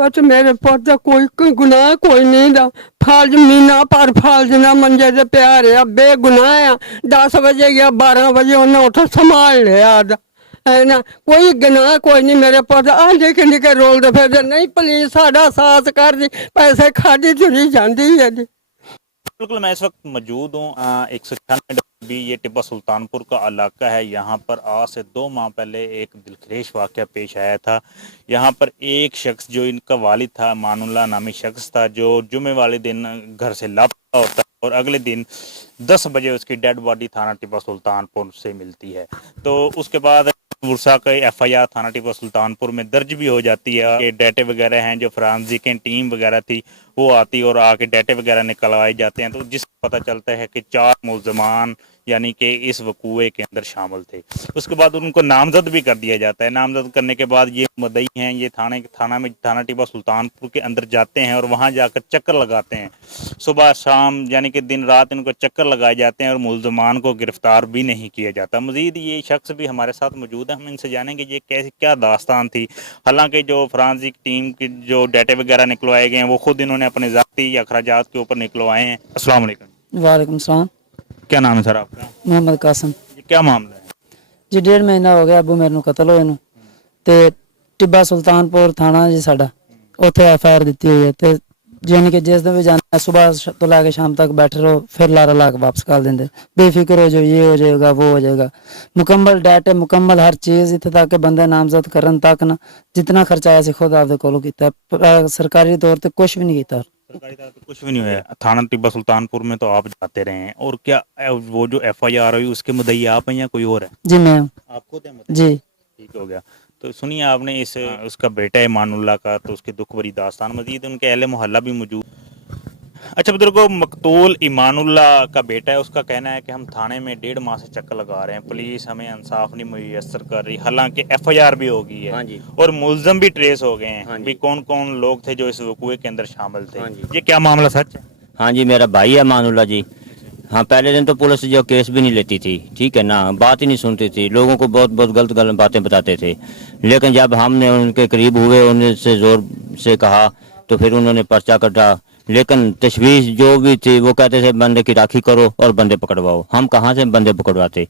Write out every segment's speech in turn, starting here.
बस मेरे पुत दा कोई गुनाह कोई नहीं दा फाल मीना पर फाल जना मंजे ते प्यार है बेगुनाह आ 10 बजे या 12 बजे उन्हें उठ संभाल लिया है ना कोई गुनाह कोई नहीं मेरे पुत आ निके निके रोलते फिर नहीं पुलिस साडा साथ कर दी पैसे खादी चुरी जाती है जी। बिल्कुल, मैं इस वक्त मौजूद हूँ 196 ये टिब्बा सुल्तानपुर का इलाका है। यहाँ पर आज से 2 माह पहले एक दिलखरेश वाक़या पेश आया था। यहाँ पर एक शख्स जो इनका वालिद था, मानुल्लाह नामी शख्स था, जो जुमे वाले दिन घर से लापता होता है और अगले दिन 10 बजे उसकी डेड बॉडी थाना टिब्बा सुल्तानपुर से मिलती है। तो उसके बाद मुरसा का FIR थाना टिब्बा सुल्तानपुर में दर्ज भी हो जाती है कि डाटे वगैरह हैं, जो फॉरेंसिक टीम वगैरह थी वो आती और आके डाटे वगैरह निकलवाए जाते हैं। तो जिस पता चलता है कि 4 मुल्ज़मान यानी कि इस वकूए के अंदर शामिल थे। उसके बाद उनको नामजद भी कर दिया जाता है। नामजद करने के बाद ये मुद्दई हैं, ये थाना टिब्बा सुल्तानपुर के अंदर जाते हैं और वहाँ जाकर चक्कर लगाते हैं। सुबह शाम यानी कि दिन रात इनको चक्कर लगाए जाते हैं और मुल्ज़मान को गिरफ्तार भी नहीं किया जाता। मज़ीद ये शख्स भी हमारे साथ मौजूद है, हम इनसे जानेंगे ये कैसे क्या दास्तान थी। हालांकि जो फॉरेंसिक टीम की जो डाटे वगैरह निकलवाए गए हैं वो खुद इन्होंने अपने ज़ाती अखराजात के ऊपर निकलवाए हैं। अस्सलाम वालेकुम। वालेकुम सलाम। क्या नाम है सर आपका? मोहम्मद कासम। ये क्या मामला है? जी 1.5 महीना हो गया अबू मेरे ਨੂੰ ਕਤਲ ਹੋਏ ਨੂੰ ਤੇ ਟਿੱਬਾ ਸੁਲਤਾਨਪੁਰ ਥਾਣਾ ਜੀ ਸਾਡਾ ਉੱਥੇ FIR ਦਿੱਤੀ ਹੋਈ ਹੈ ਤੇ यानी कि जिस दिन भी जाना सुबह तो लाके शाम तक बैठे रहो फिर लारा ला के वापस कर देंगे। बेफिक्र हो जाओ, ये हो जाएगा वो हो जाएगा। मुकम्मल डाटे मुकम्मल हर चीज़ इतने तक बंदे नामजद करन तक ना जितना खर्चा आया खुद आपके कोलों किया, सरकारी तौर पर कुछ भी नहीं किया। सरकारी तौर पे कुछ भी नहीं हुआ। थाना टिब्बा सुल्तानपुर में तो आप जाते रहे हैं और क्या वो जो FIR हुई उसके मुद्दई आप हैं या कोई और है? जी मैं आप खुद हैं मुद्दई? जी ठीक हो गया। तो सुनिए आपने इस उसका बेटा है मानुल्लाह का, तो उसकी दुख भरी दास्तान, मजीद उनके अहले मोहल्ला भी मौजूद। अच्छा बुजुर्गो, मकतूल ईमानुल्लाह का बेटा है, उसका कहना है कि हम थाने में 1.5 माह से चक्कर लगा रहे हैं, पुलिस हमें इंसाफ नहीं मुयस्सर कर रही। हालांकि FIR भी हो गई है। हाँ जी। और मुल्ज़म भी ट्रेस हो गए हैं। हाँ भी कौन कौन लोग थे जो इस वकूए के अंदर शामिल थे। हाँ जी। ये क्या मामला सच है? हाँ जी, मेरा भाई है मानुल्लाह जी। हाँ, पहले दिन तो पुलिस जो केस भी नहीं लेती थी, ठीक है ना, बात ही नहीं सुनती थी, लोगों को बहुत बहुत गलत गलत बातें बताते थे। लेकिन जब हमने उनके करीब हुए, उनसे ज़ोर से कहा तो फिर उन्होंने पर्चा कटा। लेकिन तशवीश जो भी थी वो कहते थे बंदे की राखी करो और बंदे पकड़वाओ। हम कहाँ से बंदे पकड़वाते,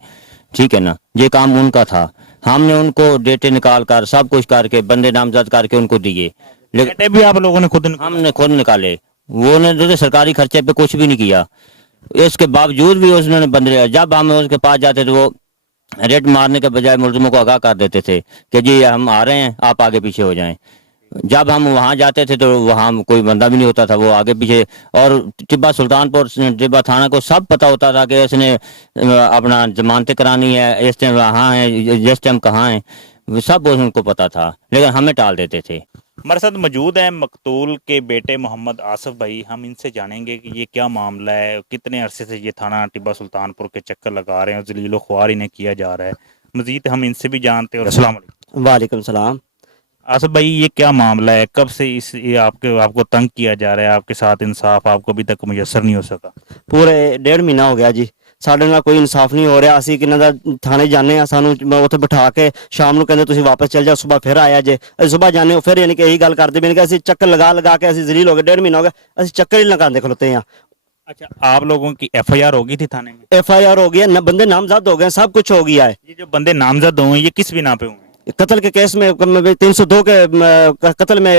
ठीक है ना, ये काम उनका था। हमने उनको डेटे निकाल कर सब कुछ करके बंदे नामजद करके उनको दिए। लेकिन भी आप लोगों ने हमने खुद निकाले, वो ने सरकारी खर्चे पे कुछ भी नहीं किया। इसके बावजूद भी उसने बंदे, जब हम उसके पास जाते थे वो रेड मारने के बजाय मुल्ज़िमों को आगाह कर देते थे कि जी हम आ रहे हैं, आप आगे पीछे हो जाएं। जब हम वहाँ जाते थे तो वहाँ कोई बंदा भी नहीं होता था, वो आगे पीछे। और टिब्बा सुल्तानपुर टिब्बा थाना को सब पता होता था कि इसने अपना जमानतें करानी है, इस टाइम वहाँ है, जिस टाइम कहाँ है, सब उनको पता था, लेकिन हमें टाल देते थे। हमारे साथ मौजूद हैं मकतूल के बेटे मोहम्मद आसिफ भाई। हम इनसे जानेंगे कि ये क्या मामला है, कितने अरसे से ये थाना टिब्बा सुल्तानपुर के चक्कर लगा रहे हैं, जलीलो ख्वार इन्हें किया जा रहा है। मजीद हम इनसे भी जानते हैं। अस्सलाम वालेकुम। वालेकुम सलाम। आसिफ भाई, ये क्या मामला है, कब से ये आपको तंग किया जा रहा है, आपके साथ इंसाफ आपको अभी तक मुयसर नहीं हो सका? पूरे 1.5 महीना हो गया जी, ਸਾਡੇ ਨਾਲ ਕੋਈ ਇਨਸਾਫ ਨਹੀਂ ਹੋ ਰਿਹਾ। ਅਸੀਂ ਕਿੰਨਾ ਦਾ ਥਾਣੇ ਜਾਂਦੇ ਆ, ਸਾਨੂੰ ਉੱਥੇ ਬਿਠਾ ਕੇ ਸ਼ਾਮ ਨੂੰ ਕਹਿੰਦੇ ਤੁਸੀਂ ਵਾਪਸ ਚਲ ਜਾਓ, ਸਵੇਰ ਫਿਰ ਆਇਆ ਜੇ। ਅਸੀਂ ਸਵੇਰ ਜਾਂਦੇ ਹਾਂ, ਫਿਰ ਯਾਨੀ ਕਿ ਇਹੀ ਗੱਲ ਕਰਦੇ ਵੀ ਕਿ ਅਸੀਂ ਚੱਕਰ ਲਗਾ ਲਗਾ ਕੇ ਅਸੀਂ ਜ਼ਲੀਲ ਹੋ ਗਏ। 1.5 ਮਹੀਨਾ ਹੋ ਗਿਆ, ਅਸੀਂ ਚੱਕਰ ही लगाते खलोते हैं। अच्छा, आप लोगों की FIR हो गई थी थाने में? FIR हो गई है, बंदे नामजद हो गए, सब कुछ हो गया है। ये जो बंदे नामजद हुए ये किस बिना पे हुए? कत्ल के केस में 302 के कत्ल में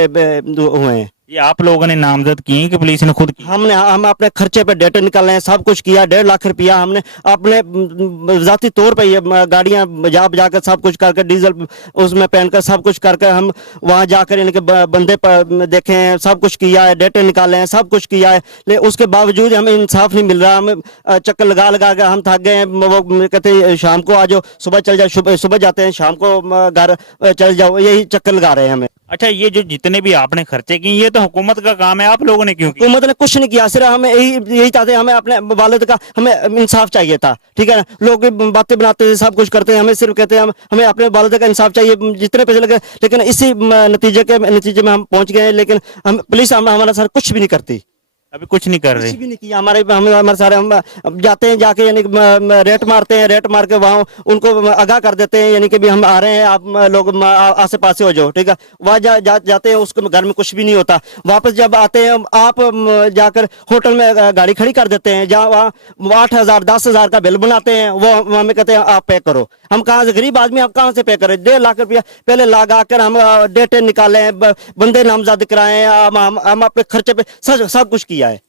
हुए हैं। ये आप लोगों ने नामजद किए कि पुलिस ने खुद की? हम अपने खर्चे पे डेटे निकाले हैं, सब कुछ किया। 1.5 लाख रुपया हमने अपने जाती तौर पे ये गाड़ियां बजा बजा कर सब कुछ करके डीजल उसमें पहनकर सब कुछ करके हम वहां जाकर इनके बंदे पर देखे हैं, सब कुछ किया है, डेटे निकाले हैं, सब कुछ किया है। लेकिन उसके बावजूद हमें इंसाफ नहीं मिल रहा। हम चक्कर लगा लगा के हम थक गए हैं। वो कहते हैं शाम को आ जाओ, सुबह चल जाओ, सुबह जाते हैं, शाम को घर चल जाओ, यही चक्कर लगा रहे हैं हमें। अच्छा, ये जो जितने भी आपने खर्चे किए ये तो हुकूमत का काम है, आप लोगों ने क्यों किया? हुकूमत ने कुछ नहीं किया, सिर्फ हमें यही चाहते हैं, हमें अपने वालिद का हमें इंसाफ चाहिए था, ठीक है ना। लोग बातें बनाते थे, सब कुछ करते हैं, हमें सिर्फ कहते हैं हमें अपने वालिद का इंसाफ चाहिए, जितने पैसे लगे। लेकिन इसी नतीजे में हम पहुंच गए हैं। लेकिन हम पुलिस हमारा सर कुछ भी नहीं करती। अभी कुछ नहीं कर कुछ रहे। भी नहीं किया हमारे सारे हम अब जाते हैं जाके यानी कि रेट मारते हैं, रेट मार के वहाँ उनको आगाह कर देते हैं यानी कि भी हम आ रहे हैं, आप लोग आसे पासे हो जाओ, ठीक है। वहाँ जाते हैं, उसके घर में कुछ भी नहीं होता। वापस जब आते हैं आप जाकर होटल में गाड़ी खड़ी कर देते हैं, जहाँ वहाँ 8,000 10,000 का बिल बनाते हैं, वो हमें कहते हैं आप पे करो। हम कहाँ से, गरीब आदमी, आप कहाँ से पे करें? 1.5 लाख रुपया पहले लगा कर हम डेटे निकाले हैं, बंदे नामजद कराए हैं, हम अपने खर्चे पे सब कुछ किया है।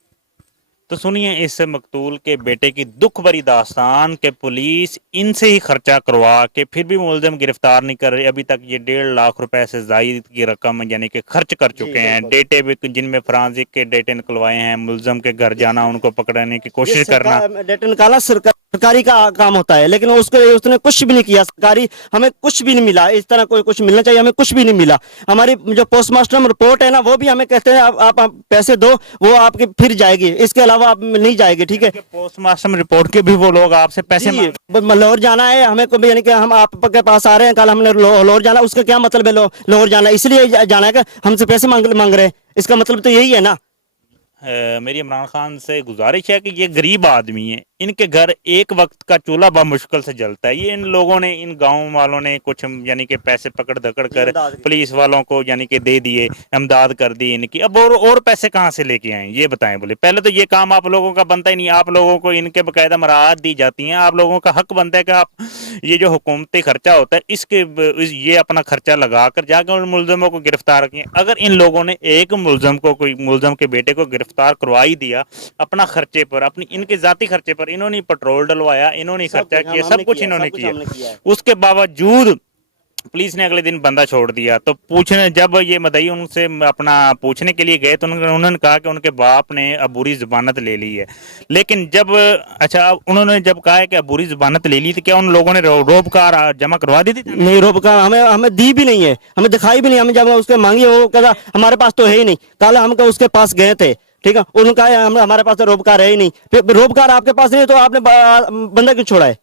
तो सुनिए इस मकतूल के बेटे की दुख भरी दास्तान के पुलिस इनसे ही खर्चा करवा के फिर भी मुलजिम गिरफ्तार नहीं कर रही। अभी तक ये 1.5 लाख रुपए से जायद की रकम यानी कि खर्च कर चुके हैं। डेटे भी जिनमें फरांसिक के डेटे निकलवाए हैं, मुलजिम के घर जाना, उनको पकड़ने की कोशिश करना। डेटा निकाला सरकारी का काम होता है, लेकिन उसने कुछ भी नहीं किया। सरकारी हमें कुछ भी नहीं मिला। इस तरह कोई कुछ मिलना चाहिए, हमें कुछ भी नहीं मिला। हमारी जो पोस्टमास्टम रिपोर्ट है ना, वो भी हमें कहते हैं आप पैसे दो, वो आपकी फिर जाएगी, इसके अलावा आप नहीं जाएगी, ठीक है। पोस्टमार्टम रिपोर्ट के भी वो लोग आपसे पैसे मांग। लाहौर जाना है हमें, को भी यानी कि हम आपके पास आ रहे हैं, कल हमने लाहौर जाना, उसका क्या मतलब है? लाहौर जाना इसलिए जाना है कि हमसे पैसे मांग रहे हैं, इसका मतलब तो यही है ना। मेरी इमरान खान से गुजारिश है कि ये गरीब आदमी है, इनके घर एक वक्त का चूल्हा बड़ा मुश्किल से जलता है। ये इन लोगों ने, इन गांव वालों ने कुछ यानी कि पैसे पकड़ दकड़ कर पुलिस वालों को यानी कि दे दिए, इमदाद कर दी इनकी। अब और पैसे कहाँ से लेके आए ये बताएं। बोले पहले तो ये काम आप लोगों का बनता ही नहीं। आप लोगों को इनके बाकायदा मराहत दी जाती हैं। आप लोगों का हक बनता है कि आप ये जो हुकूमती खर्चा होता है ये अपना खर्चा लगा कर जाकर उन मुलजमों को गिरफ्तार किए। अगर इन लोगों ने एक मुलजम को, कोई मुलजम के बेटे को गिरफ्तार करवा ही दिया अपना खर्चे पर, अपनी इनके जाती खर्चे पर, इन्होंने पेट्रोल डलवाया, इन्होंने खर्चा किया, सब कुछ इन्होंने किया। उसके बावजूद पुलिस ने अगले दिन बंदा छोड़ दिया। तो पूछने जब ये मदई उनसे अपना पूछने के लिए गए तो उन्होंने कहा कि उनके बाप ने अबूरी जमानत ले ली है। लेकिन जब उन्होंने जब कहा है कि अबूरी जमानत ले ली, तो क्या उन लोगों ने रोबकार जमा करवा दी थी? नहीं, रोबकार हमें दी भी नहीं है, हमें दिखाई भी नहीं। हमें जब उसके मांगी, वो कहता हमारे पास तो है ही नहीं। कल हम उसके पास गए थे, ठीक है, उनका हमारे पास तो रोबकार है ही नहीं। फिर रोबकार आपके पास नहीं तो आपने बंदा क्यों छोड़ा है?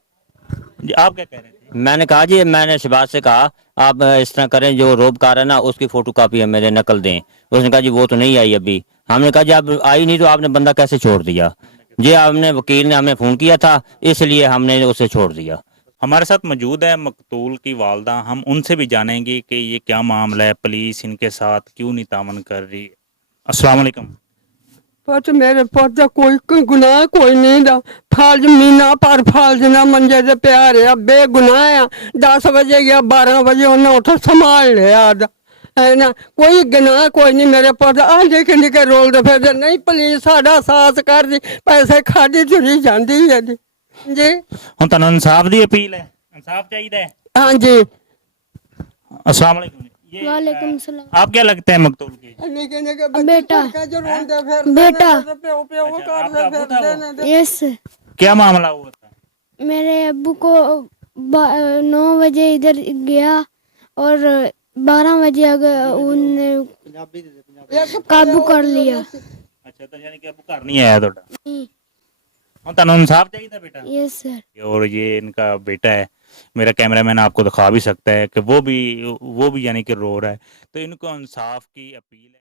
आप क्या कह रहे थे? मैंने कहा जी, मैंने शहबाज से कहा आप इस तरह करें, जो रोबकार है ना उसकी फोटो कापी है मेरे नकल दें। उसने कहा जी वो तो नहीं आई अभी। हमने कहा जी आप आई नहीं तो आपने बंदा कैसे छोड़ दिया? जी आपने, वकील ने हमें फोन किया था, इसलिए हमने उसे छोड़ दिया। हमारे साथ मौजूद है मकतूल की वालदा। हम उनसे भी जानेंगे कि ये क्या मामला है, पुलिस इनके साथ क्यों नहीं तामन कर रही। अस्सलाम वालेकुम। पुत मेरे पुत दा कोई गुनाह कोई नहीं दा। फाल मीना पर फाल जना मंजे ते पिया रहा, बेगुनाह आ। 10 बजे गया, 12 बजे उन्हें उठ संभाल लिया है ना। कोई गुनाह कोई नहीं मेरे पुत। आ निके निके रोलते फिरदे, नहीं पुलिस साडा साथ कर दी, पैसे खादी तुरी जाती है जी। ਹੁਣ ਤੁਹਾਨੂੰ इंसाफ ਦੀ अपील है, इंसाफ चाहिए है। हाँ जी। अस्सलाम वालेकुम। ये वालेकुम सलाम। आप क्या लगते हैं मकतूल के? निके निके बेटा। जो रोंदे फिरदे बेटा। ने, प्यो प्यो करदे आपका अबू था फिरदे वो? ने। यस, क्या मामला हुआ था? मेरे अब्बू को 9 बजे इधर गया और 12 बजे उनने काबू कर लिया। अच्छा, तो यानी कि अब घर नहीं आया ਤੁਹਾਡਾ? नहीं। ਹੁਣ ਤੁਹਾਨੂੰ इंसाफ चाहिए बेटा। Yes sir. और ये इनका बेटा है, मेरा कैमरामैन आपको दिखा भी सकता है कि वो भी यानी कि रो रहा है। तो इनको इंसाफ की अपील है।